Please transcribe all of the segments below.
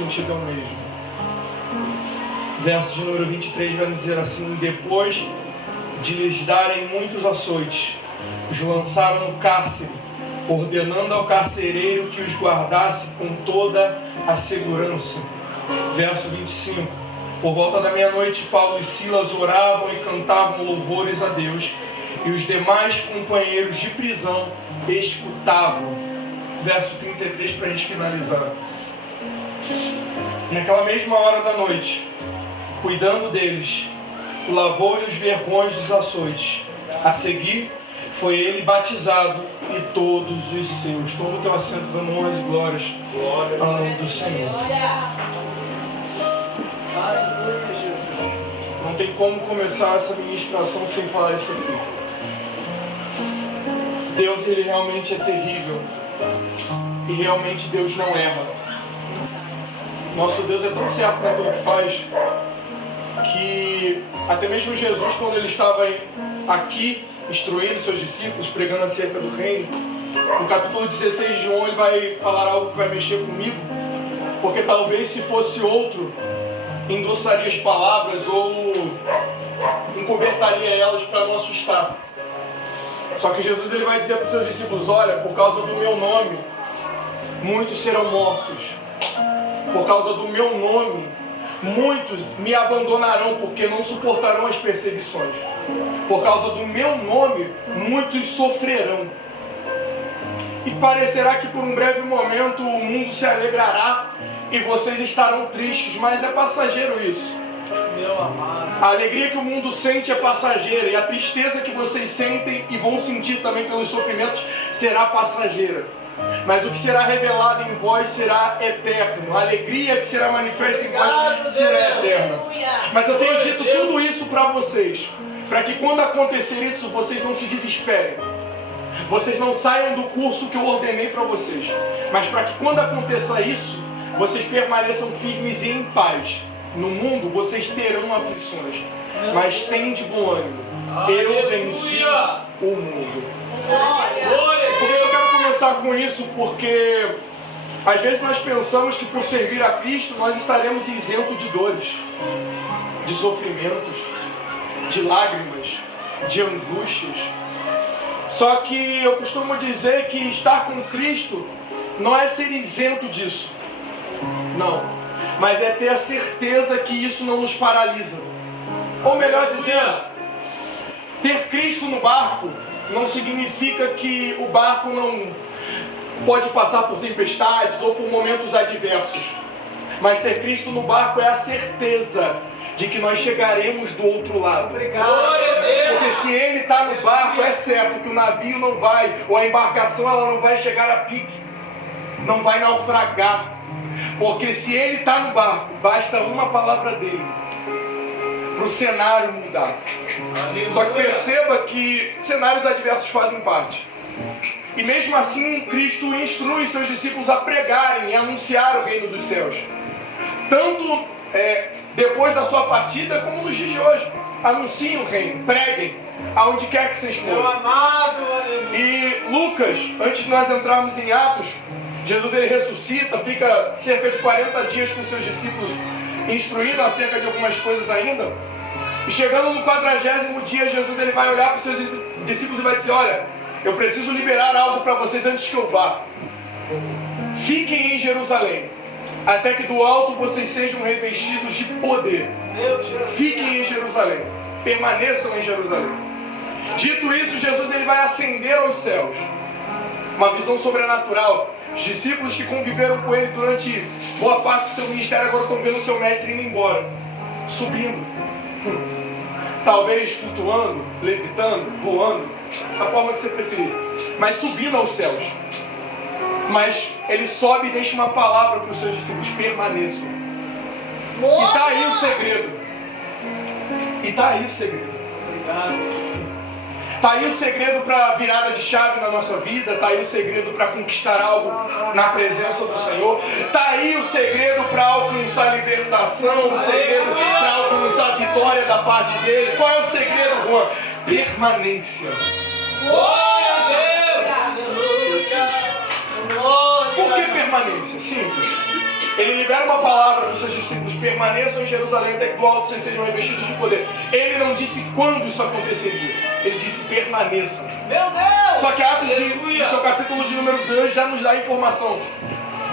sentido é o mesmo. Verso de número 23 vai dizer assim: depois de lhes darem muitos açoites, os lançaram no cárcere, ordenando ao carcereiro que os guardasse com toda a segurança. Verso 25: por volta da meia-noite, Paulo e Silas oravam e cantavam louvores a Deus, e os demais companheiros de prisão escutavam. Verso 33 para a gente finalizar. Naquela mesma hora da noite, cuidando deles, lavou-lhe os vergões dos açoites. A seguir, foi ele batizado e todos os seus. Toma o teu assento, dando honras e glórias ao nome do Senhor. Não tem como começar essa ministração sem falar isso aqui. Deus, ele realmente é terrível. E realmente Deus não erra. Nosso Deus é tão certo naquilo que faz, que até mesmo Jesus, quando ele estava aqui instruindo seus discípulos, pregando acerca do reino, no capítulo 16 de João ele vai falar algo que vai mexer comigo, porque talvez se fosse outro, endossaria as palavras ou encobertaria elas para não assustar. Só que Jesus ele vai dizer para os seus discípulos: olha, por causa do meu nome, muitos serão mortos. Por causa do meu nome, muitos me abandonarão porque não suportarão as perseguições. Por causa do meu nome, muitos sofrerão. E parecerá que por um breve momento o mundo se alegrará e vocês estarão tristes, mas é passageiro isso. Meu amado. A alegria que o mundo sente é passageira, e a tristeza que vocês sentem e vão sentir também pelos sofrimentos será passageira. Mas o que será revelado em vós será eterno. A alegria que será manifesta em vós será eterna. Mas eu tenho dito tudo isso para vocês, para que quando acontecer isso, vocês não se desesperem. Vocês não saiam do curso que eu ordenei para vocês. Mas para que quando aconteça isso, vocês permaneçam firmes e em paz. No mundo vocês terão aflições, mas tende bom ânimo. Eu venci o mundo. Por que eu quero começar com isso? Porque às vezes nós pensamos que por servir a Cristo nós estaremos isentos de dores, de sofrimentos, de lágrimas, de angústias. Só que eu costumo dizer que estar com Cristo não é ser isento disso. Não. Mas é ter a certeza que isso não nos paralisa. Ou melhor dizendo, ter Cristo no barco não significa que o barco não pode passar por tempestades ou por momentos adversos. Mas ter Cristo no barco é a certeza de que nós chegaremos do outro lado. Obrigado. Porque se Ele está no barco, é certo que o navio não vai, ou a embarcação ela não vai chegar a pique, não vai naufragar. Porque se Ele está no barco, basta uma palavra dele para o cenário mudar. Só que perceba que cenários adversos fazem parte. E mesmo assim, Cristo instrui seus discípulos a pregarem e anunciar o reino dos céus. Tanto depois da sua partida, como nos dias de hoje. Anunciem o reino, preguem, aonde quer que vocês forem. E Lucas, antes de nós entrarmos em Atos, Jesus ele ressuscita, fica cerca de 40 dias com seus discípulos, instruindo acerca de algumas coisas ainda. E chegando no 40º dia, Jesus ele vai olhar para os seus discípulos e vai dizer: olha, eu preciso liberar algo para vocês antes que eu vá. Fiquem em Jerusalém, até que do alto vocês sejam revestidos de poder. Fiquem em Jerusalém, permaneçam em Jerusalém. Dito isso, Jesus ele vai ascender aos céus. Uma visão sobrenatural. Os discípulos que conviveram com ele durante boa parte do seu ministério agora estão vendo o seu mestre indo embora, subindo, talvez flutuando, levitando, voando, da forma que você preferir, mas subindo aos céus. Mas ele sobe e deixa uma palavra para os seus discípulos: permaneçam. E está aí o segredo. Obrigado. Está aí o segredo para a virada de chave na nossa vida. Está aí o segredo para conquistar algo na presença do Senhor. Está aí o segredo para alcançar libertação. O segredo para alcançar a vitória da parte dele. Qual é o segredo, Juan? Permanência. Glória a Deus! Por que permanência? Simples. Ele libera uma palavra para os seus discípulos: permaneçam em Jerusalém até que do alto vocês sejam revestidos de poder. Ele não disse quando isso aconteceria, ele disse permaneçam. Meu Deus! Só que Atos, no seu capítulo de número 2, já nos dá a informação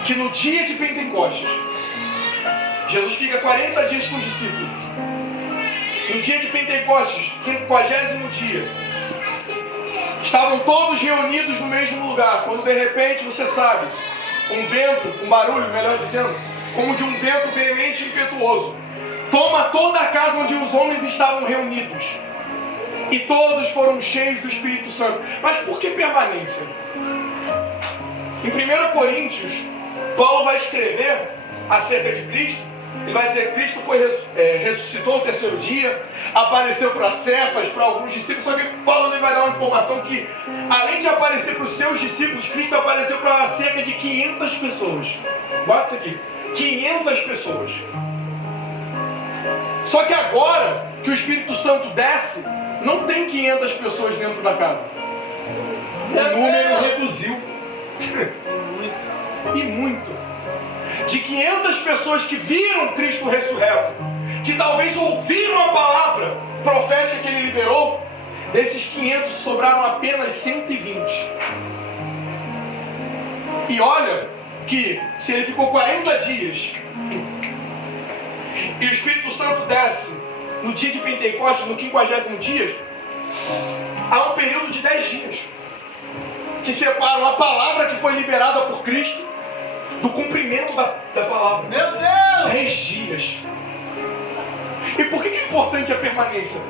que no dia de Pentecostes, Jesus fica 40 dias com os discípulos. No dia de Pentecostes, 50º dia, estavam todos reunidos no mesmo lugar, quando de repente, você sabe, um vento, um barulho, melhor dizendo, como de um vento veemente e impetuoso, toma toda a casa onde os homens estavam reunidos. E todos foram cheios do Espírito Santo. Mas por que permanência? Em 1 Coríntios, Paulo vai escrever acerca de Cristo. Ele vai dizer que Cristo ressuscitou no terceiro dia, apareceu para Cefas, para alguns discípulos. Só que Paulo vai dar uma informação que, além de aparecer para os seus discípulos, Cristo apareceu para cerca de 500 pessoas. Guarda isso aqui: 500 pessoas. Só que agora que o Espírito Santo desce, não tem 500 pessoas dentro da casa. O número reduziu. E muito. De 500 pessoas que viram Cristo ressurreto, que talvez ouviram a palavra profética que ele liberou, desses 500 sobraram apenas 120. E olha que se ele ficou 40 dias e o Espírito Santo desce no dia de Pentecostes, no 50º dia, há um período de 10 dias que separam a palavra que foi liberada por Cristo do cumprimento da palavra. Meu Deus! 10 dias. E por que é importante a permanência?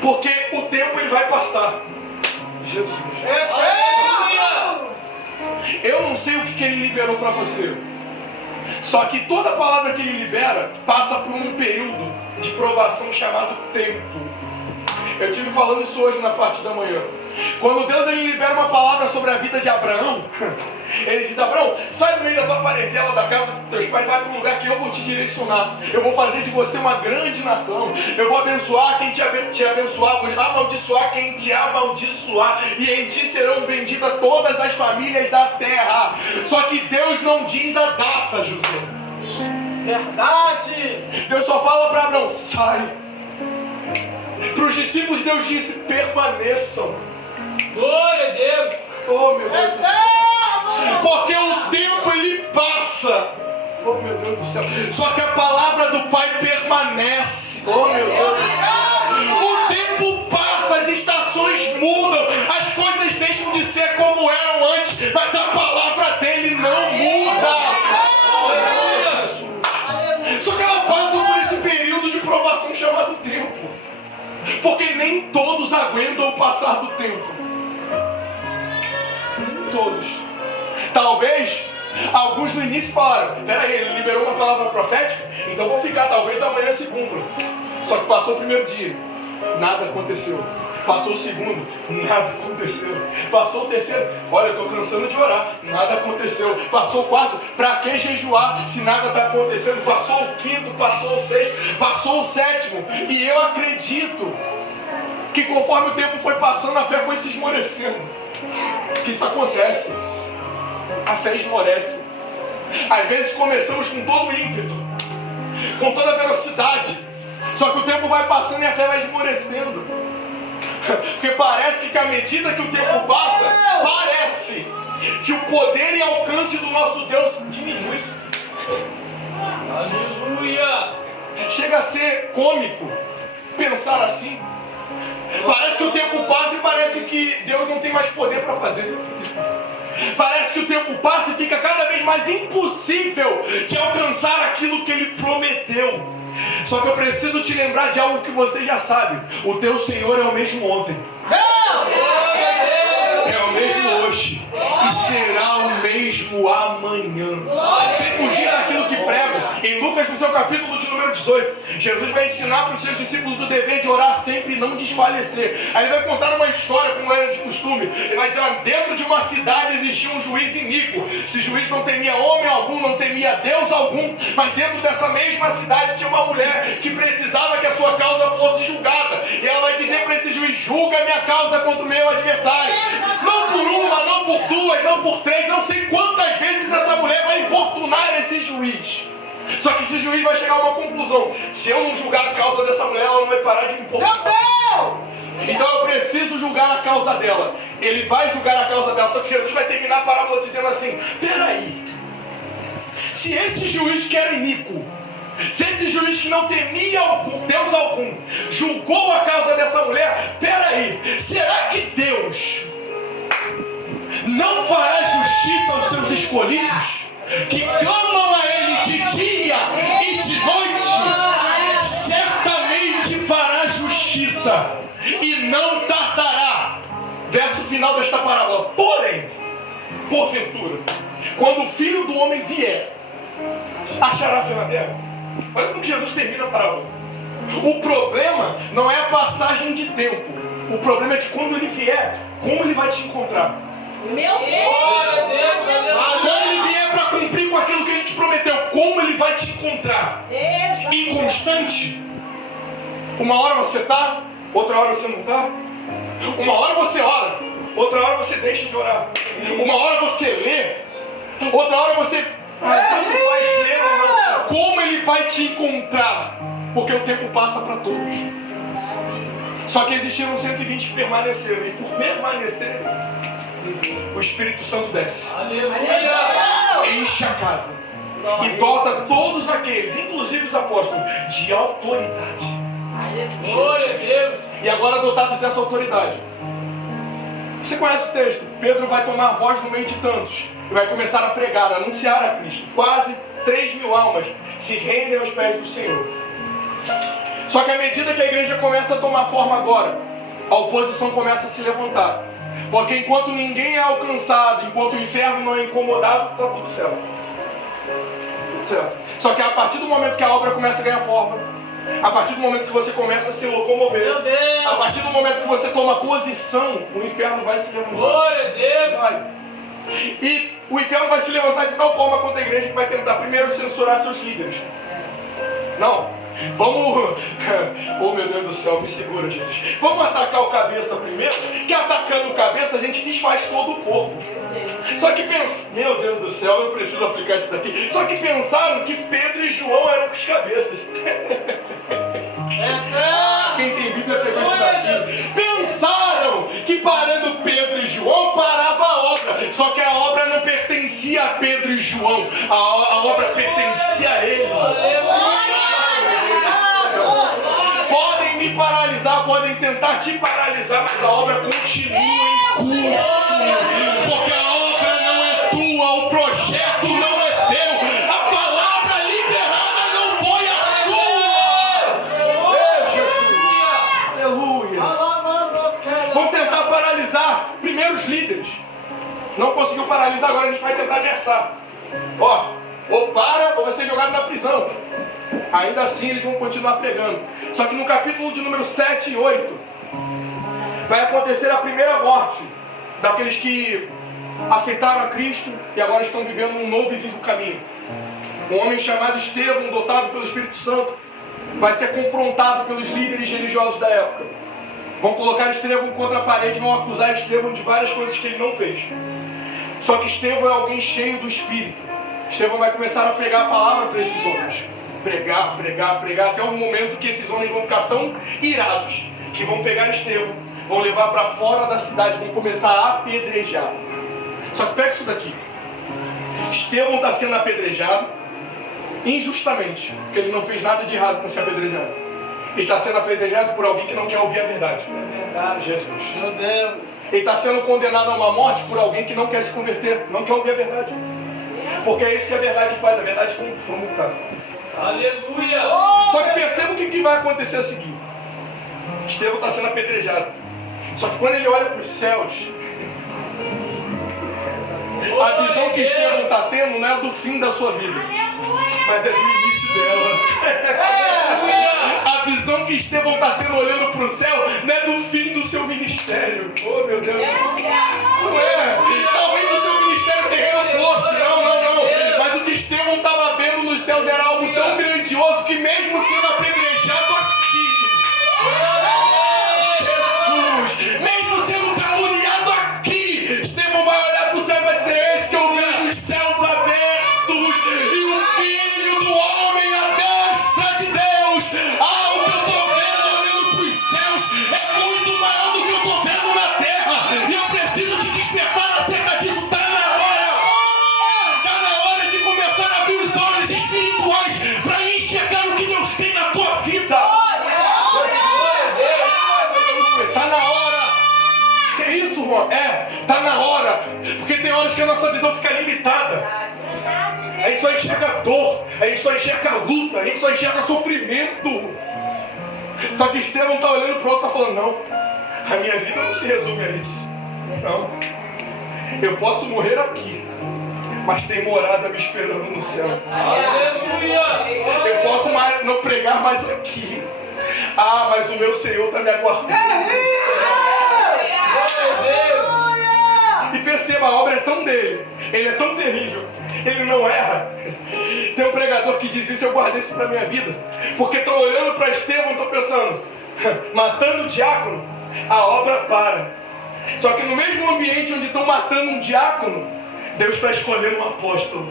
Porque o tempo ele vai passar. Jesus. Eu não sei o que ele liberou para você. Só que toda palavra que ele libera passa por um período de provação chamado tempo. Eu estive falando isso hoje na parte da manhã. Quando Deus ele libera uma palavra sobre a vida de Abraão, ele diz: Abraão, sai do meio da tua parentela, da casa dos teus pais, vai para um lugar que eu vou te direcionar. Eu vou fazer de você uma grande nação. Eu vou abençoar quem te abençoar, vou amaldiçoar quem te amaldiçoar, e em ti serão benditas todas as famílias da terra. Só que Deus não diz a data, José. Verdade! Deus só fala para Abraão: sai. Para os discípulos Deus disse: permaneçam. Glória a Deus! Oh meu Deus do céu! Porque o tempo ele passa. Oh meu Deus do céu! Só que a palavra do Pai permanece. Oh meu Deus do céu! O tempo passa, as estações mudam, as coisas deixam de ser como eram antes, mas a palavra dele não muda. Só que ela passa por esse período de provação chamado tempo. Porque nem todos aguentam o passar do tempo. Todos. Talvez alguns no início falaram: peraí, ele liberou uma palavra profética, então vou ficar, talvez amanhã se cumpra. Só que passou o primeiro dia, nada aconteceu. Passou o segundo, nada aconteceu. Passou o terceiro, olha, eu estou cansando de orar, nada aconteceu. Passou o quarto, para que jejuar se nada está acontecendo? Passou o quinto, passou o sexto, passou o sétimo. E eu acredito que conforme o tempo foi passando, a fé foi se esmorecendo. Que isso acontece. A fé esmorece. Às vezes começamos com todo o ímpeto, com toda a velocidade. Só que o tempo vai passando e a fé vai esmorecendo. Porque parece que à medida que o tempo passa, parece que o poder e alcance do nosso Deus diminui. Aleluia! Chega a ser cômico pensar assim. Parece que o tempo passa e parece que Deus não tem mais poder para fazer. Parece que o tempo passa e fica cada vez mais impossível de alcançar aquilo que Ele prometeu. Só que eu preciso te lembrar de algo que você já sabe: o teu Senhor é o mesmo ontem, é o mesmo hoje e será o mesmo amanhã. Sem fugir daquilo que prego. Em Lucas, no seu capítulo de número 18, Jesus vai ensinar para os seus discípulos o dever de orar sempre e não desfalecer. Aí ele vai contar uma história, como era de costume. Ele vai dizer, dentro de uma cidade existia um juiz iníquo. Esse juiz não temia homem algum, não temia Deus algum, mas dentro dessa mesma cidade tinha uma mulher que precisava que a sua causa fosse julgada. E ela vai dizer para esse juiz, julga a minha causa contra o meu adversário. Não por uma, não por duas, não por três, não sei quantas vezes essa mulher vai importunar esse juiz. Só que esse juiz vai chegar a uma conclusão. Se eu não julgar a causa dessa mulher, ela não vai parar de me importunar. Meu Deus! Então eu preciso julgar a causa dela. Ele vai julgar a causa dela. Só que Jesus vai terminar a parábola dizendo assim, peraí, se esse juiz que era iníquo, se esse juiz que não temia Deus algum, julgou a causa dessa mulher, peraí, será que Deus não fará justiça aos seus escolhidos, que clamam a Ele de dia e de noite? Certamente fará justiça e não tardará. Verso final desta parábola. Porém, porventura, quando o Filho do Homem vier, achará fé na terra? Olha como Jesus termina a parábola. O problema não é a passagem de tempo. O problema é que quando ele vier, como ele vai te encontrar? Meu Deus! Quando ele vier para cumprir com aquilo que ele te prometeu, como ele vai te encontrar? Inconstante? Uma hora você está, outra hora você não está. Uma hora você ora, outra hora você deixa de orar. Uma hora você lê, outra hora você tanto faz ler ou não. Como ele vai te encontrar? Porque o tempo passa para todos. Só que existiram 120 que permaneceram. E por permanecerem, o Espírito Santo desce. Aleluia! Enche a casa. E dota todos aqueles, inclusive os apóstolos, de autoridade. Glória a Deus! E agora dotados dessa autoridade. Você conhece o texto? Pedro vai tomar voz no meio de tantos. E vai começar a pregar, a anunciar a Cristo. Quase 3.000 almas se rendem aos pés do Senhor. Só que à medida que a igreja começa a tomar forma agora, a oposição começa a se levantar. Porque enquanto ninguém é alcançado, enquanto o inferno não é incomodado, está tudo certo. Tudo certo. Só que a partir do momento que a obra começa a ganhar forma, a partir do momento que você começa a se locomover, a partir do momento que você toma posição, o inferno vai se levantar. Glória a Deus! Vai. E o inferno vai se levantar de tal forma contra a igreja que vai tentar primeiro censurar seus líderes. Não, vamos... Oh meu Deus do céu, me segura, Jesus. Vamos atacar o cabeça primeiro, que atacando o cabeça a gente desfaz todo o corpo. Só que meu Deus do céu, eu preciso aplicar isso daqui. Só que pensaram que Pedro e João eram os cabeças. Quem tem Bíblia pegou isso daqui. Pensaram que parando Pedro e João parava a obra. Só que a obra não pertencia a Pedro e João. A obra pertencia a ele. Podem me paralisar, podem tentar te paralisar, mas a obra continua em curso. Porque a obra não é tua, o projeto não é teu, a palavra liberada não foi a sua. Ei, Jesus! Aleluia! Vão tentar paralisar primeiro os líderes. Não conseguiu paralisar, agora a gente vai tentar ameaçar. Ó, ou para ou vai ser jogado na prisão. Ainda assim eles vão continuar pregando. Só que no capítulo de número 7 e 8 vai acontecer a primeira morte daqueles que aceitaram a Cristo e agora estão vivendo um novo e vivo caminho. Um homem chamado Estevão, dotado pelo Espírito Santo, vai ser confrontado pelos líderes religiosos da época. Vão colocar Estevão contra a parede e vão acusar Estevão de várias coisas que ele não fez. Só que Estevão é alguém cheio do Espírito. Estevão vai começar a pregar a palavra para esses homens. Pregar, até o momento que esses homens vão ficar tão irados que vão pegar Estevão, vão levar para fora da cidade, vão começar a apedrejar. Só que pega isso daqui. Estevão está sendo apedrejado injustamente, porque ele não fez nada de errado para ser apedrejado. Ele está sendo apedrejado por alguém que não quer ouvir a verdade. Jesus. Meu Deus. Ele está sendo condenado a uma morte por alguém que não quer se converter, não quer ouvir a verdade. Porque é isso que a verdade faz, a verdade confronta. Aleluia! Só que perceba o que vai acontecer a seguir. Estevão está sendo apedrejado. Só que quando ele olha para os céus, a visão que Estevão está tendo não é do fim da sua vida, mas é do início dela. A visão que Estevão está tendo olhando para o céu não é do fim do seu ministério. Oh, meu Deus. Não é. Talvez o seu ministério terreno fosse. Não. Mas o que Estevão estava vendo nos céus era algo tão grandioso que mesmo sendo apedrejado aqui, Jesus, mesmo sendo caluniado aqui, Estevão vai olhar para o céu e vai dizer: eis que eu vejo os céus abertos e o Filho do Homem à destra de Deus. O que eu estou vendo olhando para os céus é muito maior do que eu estou vendo na terra. E eu preciso te despertar acerca disso. Está na hora de começar a abrir os olhos espirituais para enxergar o que Deus tem na tua vida. Está na hora. Que isso, Juan? Tá na hora. Porque tem horas que a nossa visão fica limitada. A gente só enxerga dor, a gente só enxerga luta, a gente só enxerga sofrimento. Só que Estevão está olhando para o outro e está falando: não, a minha vida não se resume a isso. Não. Eu posso morrer aqui, mas tem morada me esperando no céu. Aleluia! Eu posso não pregar mais aqui. Mas o meu Senhor está me aguardando. E perceba, a obra é tão dele, ele é tão terrível, ele não erra. Tem um pregador que diz isso: eu guardei isso para minha vida, porque estão olhando para Estevão, estão pensando, matando o diácono, a obra para. Só que no mesmo ambiente onde estão matando um diácono, Deus está escolhendo um apóstolo.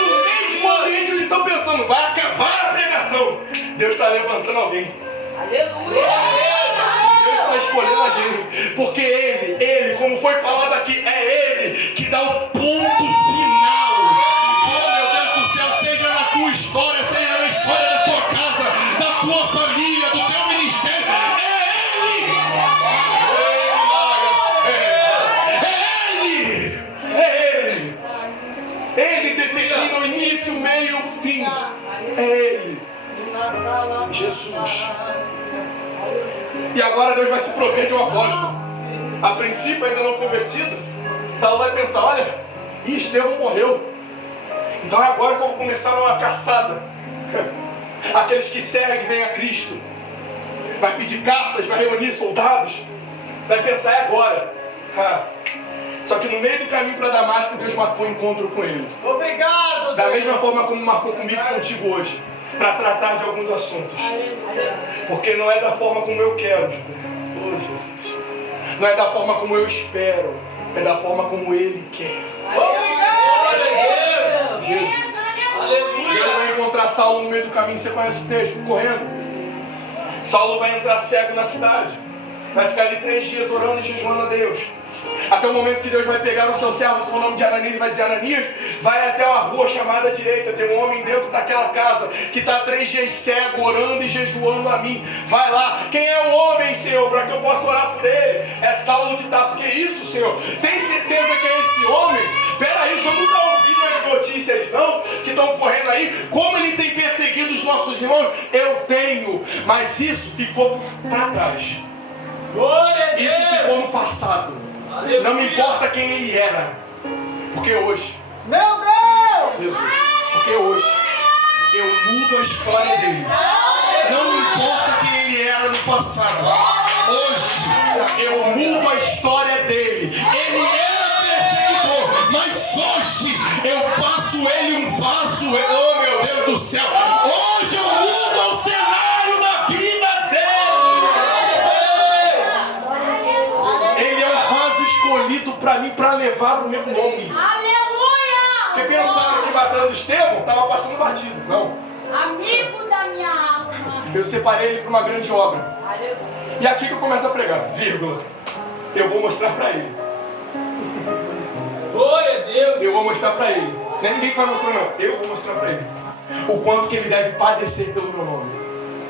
No mesmo ambiente onde estão pensando, vai acabar a pregação, Deus está levantando alguém. Aleluia! Deus está escolhendo alguém, porque Ele, como foi falado aqui, é Ele que dá o ponto final. Oh, meu Deus do céu, seja na tua história, seja na história da tua casa, da tua família, do teu ministério, é Ele! É Ele! Ele determina o início, o meio e o fim. É Ele. Jesus. E agora Deus vai se prover de um apóstolo. A princípio ainda não convertido, Saulo vai pensar: olha, Estevão morreu, então é agora que eu vou começar uma caçada. Aqueles que seguem vêm a Cristo. Vai pedir cartas, vai reunir soldados, vai pensar: é agora. Só que no meio do caminho para Damasco, Deus marcou um encontro com ele. Obrigado! Da mesma forma como marcou comigo e contigo hoje, para tratar de alguns assuntos. Porque não é da forma como eu quero, José. Oh, Jesus. Não é da forma como eu espero, é da forma como Ele quer. Obrigado! Jesus. Deus vai encontrar Saulo no meio do caminho. Você conhece o texto? Correndo. Saulo vai entrar cego na cidade. Vai ficar ali 3 dias orando e jejuando a Deus. Até o momento que Deus vai pegar o seu servo com o nome de Ananias e vai dizer: Ananias, vai até uma rua chamada direita. Tem um homem dentro daquela casa que está 3 dias cego, orando e jejuando a mim. Vai lá. Quem é o homem, Senhor, para que eu possa orar por ele? É Saulo de Tarso. Que isso, Senhor? Tem certeza que é esse homem? Peraí, você não está ouvindo as notícias não? Que estão correndo aí? Como ele tem perseguido os nossos irmãos? Eu tenho. Mas isso ficou para trás. Isso ficou no passado. Não me importa quem ele era, porque hoje, Meu Deus! Jesus, porque hoje eu mudo a história dele. Não me importa quem ele era no passado. Hoje eu mudo a história dele. Ele era perseguidor, mas hoje eu faço ele um vaso. Oh, meu Deus do céu! Hoje eu mudo o cenário da vida dele. Ele é um vaso escolhido para mim, para levar o meu nome. Aleluia! Porque pensaram que matando Estevão estava passando batido. Não. Amigo da minha alma. Eu separei ele para uma grande obra. Aleluia. E aqui que eu começo a pregar, vírgula. Eu vou mostrar para ele. Glória a Deus! Eu vou mostrar para ele. Não é ninguém que vai mostrar, não. Eu vou mostrar para ele. O quanto que ele deve padecer pelo meu nome.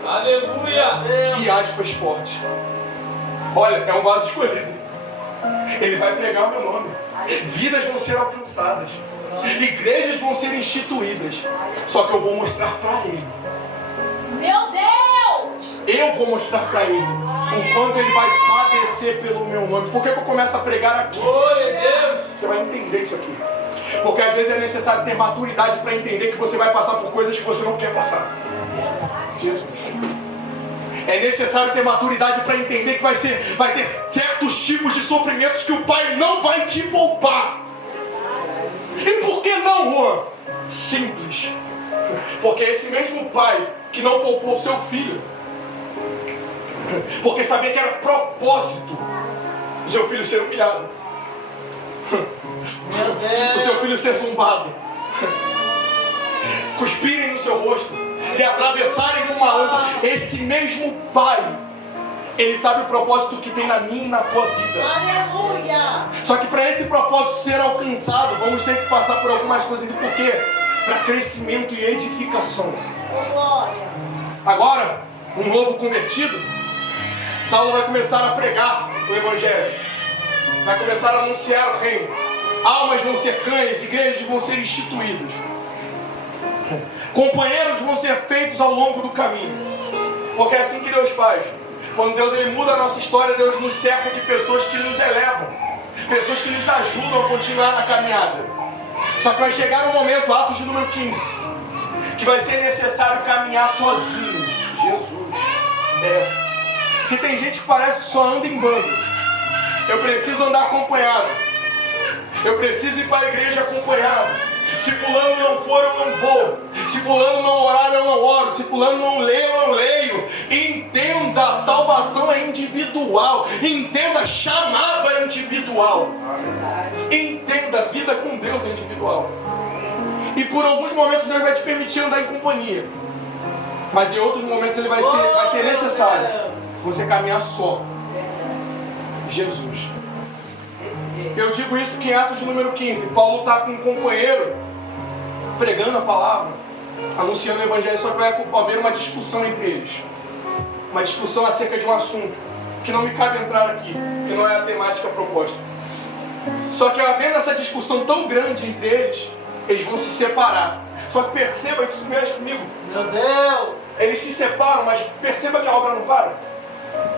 Aleluia! Que aspas forte. Olha, é um vaso escolhido. Ele vai pregar o meu nome. Vidas vão ser alcançadas. Igrejas vão ser instituídas. Só que eu vou mostrar para ele. Meu Deus! Eu vou mostrar para ele o quanto ele vai padecer pelo meu nome. Por que eu começo a pregar aqui? Glória a Deus! Você vai entender isso aqui. Porque às vezes é necessário ter maturidade para entender que você vai passar por coisas que você não quer passar. Jesus. É necessário ter maturidade para entender que vai ter certos tipos de sofrimentos que o Pai não vai te poupar. E por que não, Juan? Simples. Porque esse mesmo Pai que não poupou o seu filho, porque sabia que era propósito o seu filho ser humilhado, o seu filho ser zombado, cuspirem no seu rosto e atravessarem com uma lança. Esse mesmo Pai, Ele sabe o propósito que tem na minha e na tua vida. Aleluia! Só que para esse propósito ser alcançado, vamos ter que passar por algumas coisas. E por quê? Para crescimento e edificação. Glória! Agora, um novo convertido, Saulo vai começar a pregar o Evangelho. Vai começar a anunciar o reino. Almas vão ser cães, igrejas vão ser instituídas. Companheiros vão ser feitos ao longo do caminho. Porque é assim que Deus faz. Quando Deus ele muda a nossa história, Deus nos cerca de pessoas que nos elevam. Pessoas que nos ajudam a continuar na caminhada. Só que vai chegar um momento, Atos de número 15, que vai ser necessário caminhar sozinho. Jesus. Que tem gente que parece que só anda em bando. Eu preciso andar acompanhado. Eu preciso ir para a igreja acompanhado. Se fulano não for, eu não vou. Se fulano não orar, eu não oro. Se fulano não ler, eu não leio. Entenda, a salvação é individual. Entenda, a chamada é individual. Entenda, a vida com Deus é individual. E por alguns momentos Deus vai te permitir andar em companhia. Mas em outros momentos ele vai ser necessário você caminhar só. Jesus. Eu digo isso que em Atos de número 15, Paulo está com um companheiro pregando a palavra, anunciando o Evangelho, só que vai haver uma discussão entre eles. Uma discussão acerca de um assunto que não me cabe entrar aqui, que não é a temática proposta. Só que havendo essa discussão tão grande entre eles vão se separar. Só que perceba que isso mexe comigo. Meu Deus! Eles se separam, mas perceba que a obra não para.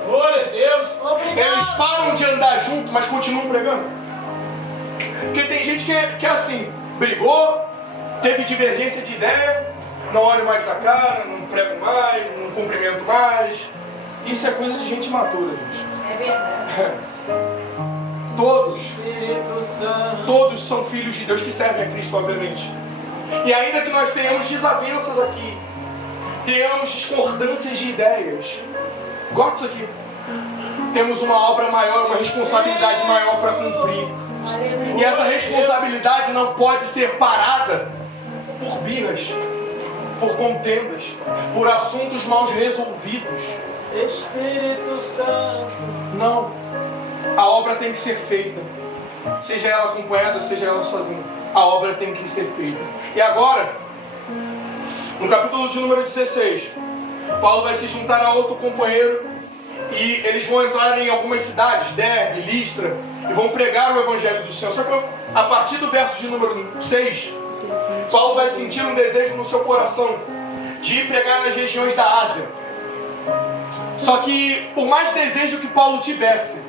Glória a Deus! Eles param de andar junto, mas continuam pregando. Porque tem gente que é assim, brigou, teve divergência de ideia, não olho mais na cara, não prego mais, não cumprimento mais. Isso é coisa de gente imatura, gente. É verdade. Espírito Santo. Todos são filhos de Deus que servem a Cristo, obviamente. E ainda que nós tenhamos desavenças aqui, tenhamos discordâncias de ideias, guarda isso aqui. Temos uma obra maior, uma responsabilidade maior para cumprir. E essa responsabilidade não pode ser parada por birras, por contendas, por assuntos mal resolvidos. Espírito Santo. Não. A obra tem que ser feita. Seja ela acompanhada, seja ela sozinha. A obra tem que ser feita. E agora, no capítulo de número 16, Paulo vai se juntar a outro companheiro e eles vão entrar em algumas cidades, Derbe, Listra, e vão pregar o Evangelho do Senhor. Só que a partir do verso de número 6, Paulo vai sentir um desejo no seu coração de ir pregar nas regiões da Ásia. Só que, por mais desejo que Paulo tivesse,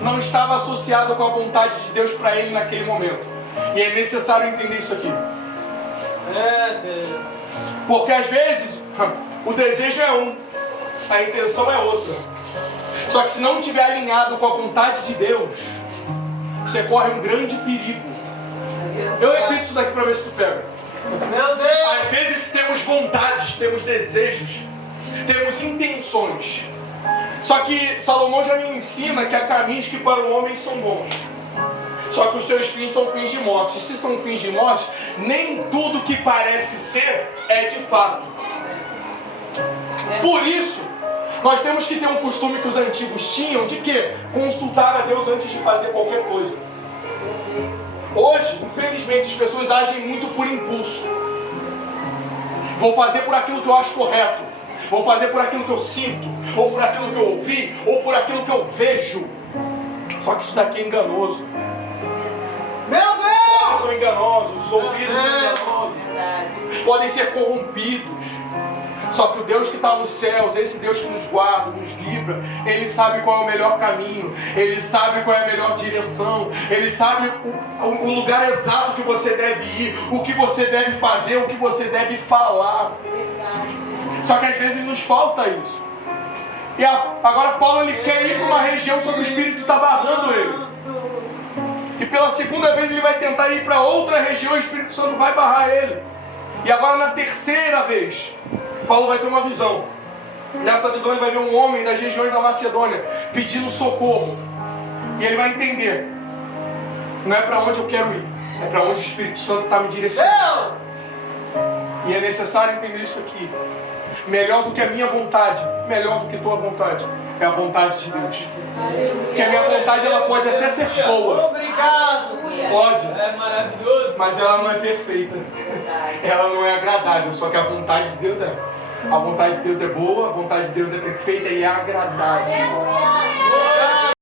não estava associado com a vontade de Deus para ele naquele momento. E é necessário entender isso aqui. Porque às vezes o desejo é um, a intenção é outra. Só que se não estiver alinhado com a vontade de Deus, você corre um grande perigo. Eu repito isso daqui para ver se tu pega. Meu Deus! Às vezes temos vontades, temos desejos, temos intenções. Só que Salomão já me ensina que há caminhos que para o homem são bons. Só que os seus fins são fins de morte. E se são fins de morte, nem tudo que parece ser é de fato. Por isso, nós temos que ter um costume que os antigos tinham de quê? Consultar a Deus antes de fazer qualquer coisa. Hoje, infelizmente, as pessoas agem muito por impulso. Vou fazer por aquilo que eu acho correto. Vou fazer por aquilo que eu sinto. Ou por aquilo que eu ouvi. Ou por aquilo que eu vejo. Só que isso daqui é enganoso. Meu Os olhos Deus! são enganosos. Os ouvidos são enganosos. podem ser corrompidos. Só que o Deus que está nos céus, esse Deus que nos guarda, nos livra, Ele sabe qual é o melhor caminho, Ele sabe qual é a melhor direção, Ele sabe o lugar exato que você deve ir, o que você deve fazer, o que você deve falar. Só que às vezes nos falta isso. E agora Paulo ele quer ir para uma região só que o Espírito está barrando ele. E pela segunda vez ele vai tentar ir para outra região e o Espírito Santo vai barrar ele. E agora na terceira vez, Paulo vai ter uma visão. Nessa visão ele vai ver um homem das regiões da Macedônia pedindo socorro. E ele vai entender. Não é para onde eu quero ir, é para onde o Espírito Santo está me direcionando. E é necessário entender isso aqui. Melhor do que a minha vontade, melhor do que tua vontade, é a vontade de Deus. Porque a minha vontade ela pode até ser boa. Obrigado. Pode. É maravilhoso. Mas ela não é perfeita. Ela não é agradável, só que a vontade de Deus é. A vontade de Deus é boa, a vontade de Deus é perfeita e é agradável.